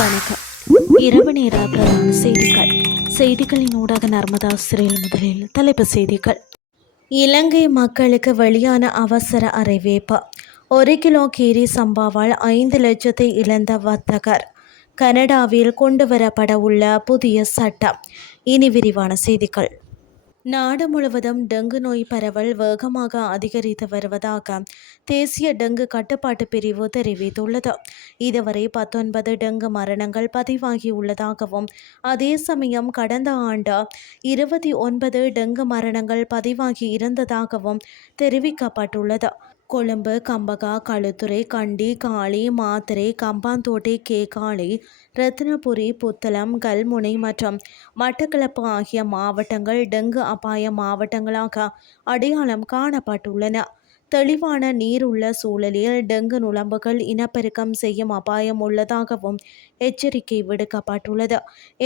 வணக்கம். இரவு நேர பிரதான செய்திகளின் ஊடாக நர்மதா சிறையில் முதலில் தலைப்புச் செய்திகள். இலங்கை மக்களுக்கு வெளியான அவசர அறிவிப்பு. 1 கிலோ கீரி சம்பாவால் 5 லட்சத்தை இழந்த வர்த்தகர். கனடாவில் கொண்டுவரப்பட உள்ள புதிய சட்டம். இனி விரிவான செய்திகள். நாடு முழுவதும் டெங்கு நோய் பரவல் வேகமாக அதிகரித்து வருவதாக தேசிய டெங்கு கட்டுப்பாட்டு பிரிவு தெரிவித்துள்ளது. இதுவரை 19 டெங்கு மரணங்கள் பதிவாகியுள்ளதாகவும், அதே சமயம் கடந்த ஆண்டு 29 டெங்கு மரணங்கள் பதிவாகி இருந்ததாகவும் தெரிவிக்கப்பட்டுள்ளது. கொழும்பு, கம்பகா, களுத்துறை, கண்டி, காலி, மாத்தறை, கம்பாந்தோட்டை, கேகாலை, ரத்தினபுரி, புத்தளம், கல்முனை மற்றும் மட்டக்களப்பு ஆகிய மாவட்டங்கள் டெங்கு அபாய மாவட்டங்களாக அடையாளம் காணப்பட்டுள்ளன. தெளிவான நீர் உள்ள சூழலில் டெங்கு நுளம்புகள் இனப்பெருக்கம் செய்யும் அபாயம் உள்ளதாகவும் எச்சரிக்கை விடுக்கப்பட்டுள்ளது.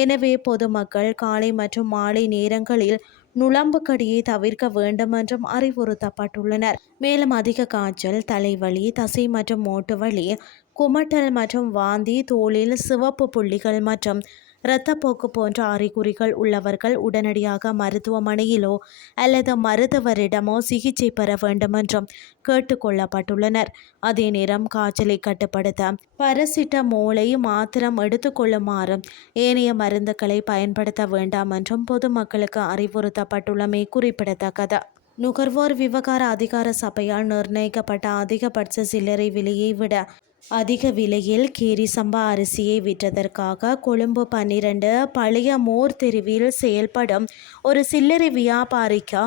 எனவே பொதுமக்கள் காலை மற்றும் மாலை நேரங்களில் நுளம்பு கடியை தவிர்க்க வேண்டும் என்றும் அறிவுறுத்தப்பட்டுள்ளனர். மேலும் அதிக காய்ச்சல், தலைவலி, தசை மற்றும் மூட்டு வலி, குமட்டல் மற்றும் வாந்தி, தோலில் சிவப்பு புள்ளிகள் மற்றும் இரத்தப்போக்கு போன்ற அறிகுறிகள் உள்ளவர்கள் உடனடியாக மருத்துவமனையிலோ அல்லது மருத்துவரிடமோ சிகிச்சை பெற வேண்டும் என்றும் கேட்டுக்கொள்ளப்பட்டுள்ளனர். அதே நேரம் காய்ச்சலை கட்டுப்படுத்த பாராசிட்டமோலை மாத்திரம் எடுத்துக்கொள்ளுமாறும் ஏனைய மருந்துகளை பயன்படுத்த வேண்டாம் என்றும் பொதுமக்களுக்கு அறிவுறுத்தப்பட்டுள்ளமை குறிப்பிடத்தக்கது. நுகர்வோர் விவகார அதிகார சபையால் நிர்ணயிக்கப்பட்ட அதிகபட்ச சில்லறை விலையை விட அதிக விலையில் கீரி சம்பா அரிசியை விற்றதற்காக கொழும்பு 12 பழைய மோர் தெருவில் செயல்படும் ஒரு சில்லறை வியாபாரிக்கு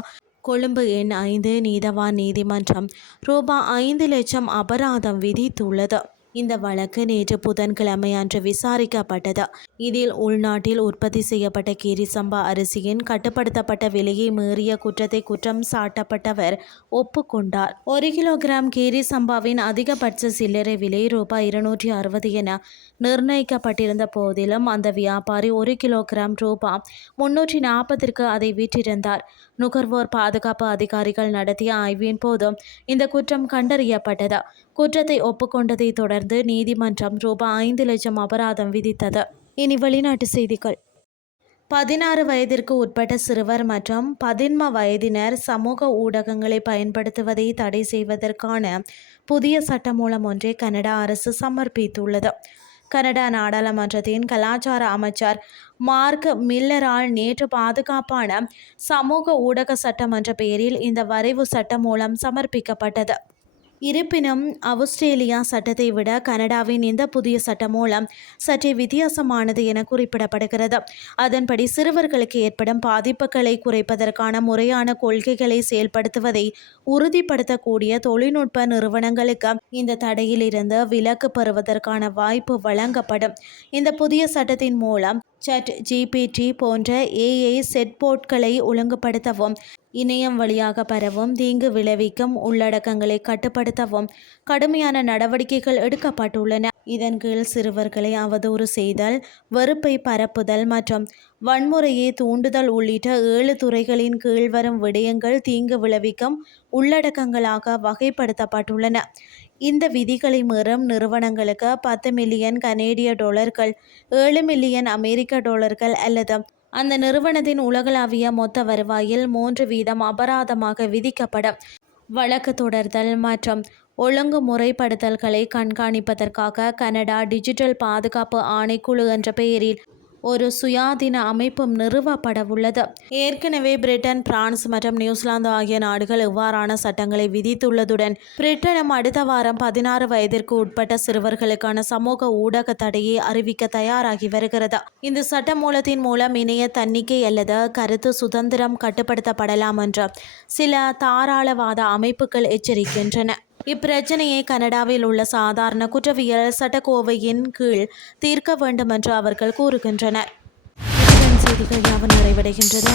கொழும்பு எண் 5 நீதவான் நீதிமன்றம் ரூபாய் 5 லட்சம் அபராதம் விதித்துள்ளது. இந்த வழக்கு நேற்று புதன்கிழமை அன்று விசாரிக்கப்பட்டது. இதில் உள்நாட்டில் உற்பத்தி செய்யப்பட்ட கீரி சம்பா அரிசியின் கட்டுப்படுத்தப்பட்ட விலையை மீறிய குற்றத்தை குற்றம் சாட்டப்பட்டவர் ஒப்புக்கொண்டார். 1 கிலோகிராம் கீரி சம்பாவின் அதிகபட்ச சில்லறை விலை ரூபாய் 260 என நிர்ணயிக்கப்பட்டிருந்த போதிலும் அந்த வியாபாரி 1 கிலோகிராம் ரூபாய் 340ற்கு அதை விற்றிருந்தார். நுகர்வோர் பாதுகாப்பு அதிகாரிகள் நடத்திய ஆய்வின் போதும் இந்த குற்றம் கண்டறியப்பட்டது. குற்றத்தை ஒப்புக்கொண்டதை தொடர்ந்து நீதிமன்றம் ரூபாய் 5 லட்சம் அபராதம் விதித்தது. இனி வெளிநாட்டு செய்திகள். 16 வயதிற்கு உட்பட்ட சிறுவர் மற்றும் 13 வயதினர் சமூக ஊடகங்களை பயன்படுத்துவதை தடை செய்வதற்கான புதிய சட்டமூலம் ஒன்றை கனடா அரசு சமர்ப்பித்துள்ளது. கனடா நாடாளுமன்றத்தின் கலாச்சார அமைச்சர் மார்க் மில்லரால் நேற்று பாதுகாப்பான சமூக ஊடக சட்டம் என்ற பெயரில் இந்த வரைவு சட்டமூலம் சமர்ப்பிக்கப்பட்டது. இருப்பினும் ஆஸ்திரேலியா சட்டத்தை விட கனடாவின் இந்த புதிய சட்டம் மூலம் சற்றே வித்தியாசமானது என குறிப்பிடப்படுகிறது. அதன்படி சிறுவர்களுக்கு ஏற்படும் பாதிப்புகளை குறைப்பதற்கான முறையான கொள்கைகளை செயல்படுத்துவதை உறுதிப்படுத்தக்கூடிய தொழில்நுட்ப நிறுவனங்களுக்கு இந்த தடையிலிருந்து விலக்கு பெறுவதற்கான வாய்ப்பு வழங்கப்படும். இந்த புதிய சட்டத்தின் மூலம் ChatGPT போன்ற AI செட்போட்களை ஒழுங்குபடுத்தவும், இணையம் வழியாக பரவும் தீங்கு விளைவிக்கும் உள்ளடக்கங்களை கட்டுப்படுத்தவும் கடுமையான நடவடிக்கைகள் எடுக்கப்பட்டுள்ளன. இதன் கீழ் சிறுவர்களை அவதூறு செய்தல், வெறுப்பை பரப்புதல் மற்றும் வன்முறையை தூண்டுதல் உள்ளிட்ட 7 துறைகளின் கீழ் வரும் விடயங்கள் தீங்கு விளைவிக்கும் உள்ளடக்கங்களாக வகைப்படுத்தப்பட்டுள்ளன. இந்த விதிகளை மீறும் நிறுவனங்களுக்கு 10 மில்லியன் கனேடிய டாலர்கள், 7 மில்லியன் அமெரிக்க டாலர்கள் அல்லது அந்த நிறுவனத்தின் உலகளாவிய மொத்த வருவாயில் 3% அபராதமாக விதிக்கப்படும். வழக்கு தொடர்தல் மற்றும் ஒழுங்குமுறைப்படுத்தல்களை கண்காணிப்பதற்காக கனடா டிஜிட்டல் பாதுகாப்பு ஆணைக்குழு என்ற பெயரில் ஒரு சுயாதீன அமைப்பும் நிறுவப்படவுள்ளது. ஏற்கனவே பிரிட்டன், பிரான்ஸ் மற்றும் நியூசிலாந்து ஆகிய நாடுகள் இவ்வாறான சட்டங்களை விதித்துள்ளதுடன் பிரிட்டனும் அடுத்த வாரம் 16 வயதிற்கு உட்பட்ட சிறுவர்களுக்கான சமூக ஊடக தடையை அறிவிக்க தயாராகி வருகிறது. இந்த சட்ட மூலத்தின் மூலம் இணைய தன்னிகை அல்லது கருத்து சுதந்திரம் கட்டுப்படுத்தப்படலாம் என்று சில தாராளவாத அமைப்புகள் எச்சரிக்கின்றன. இப்பிரச்சனையை கனடாவில் உள்ள சாதாரண குற்றவியல் சட்டக்கோவையின் கீழ் தீர்க்க வேண்டும் என்று அவர்கள் கூறுகின்றனர். செய்திகள் யாவும் நிறைவடைகின்றது.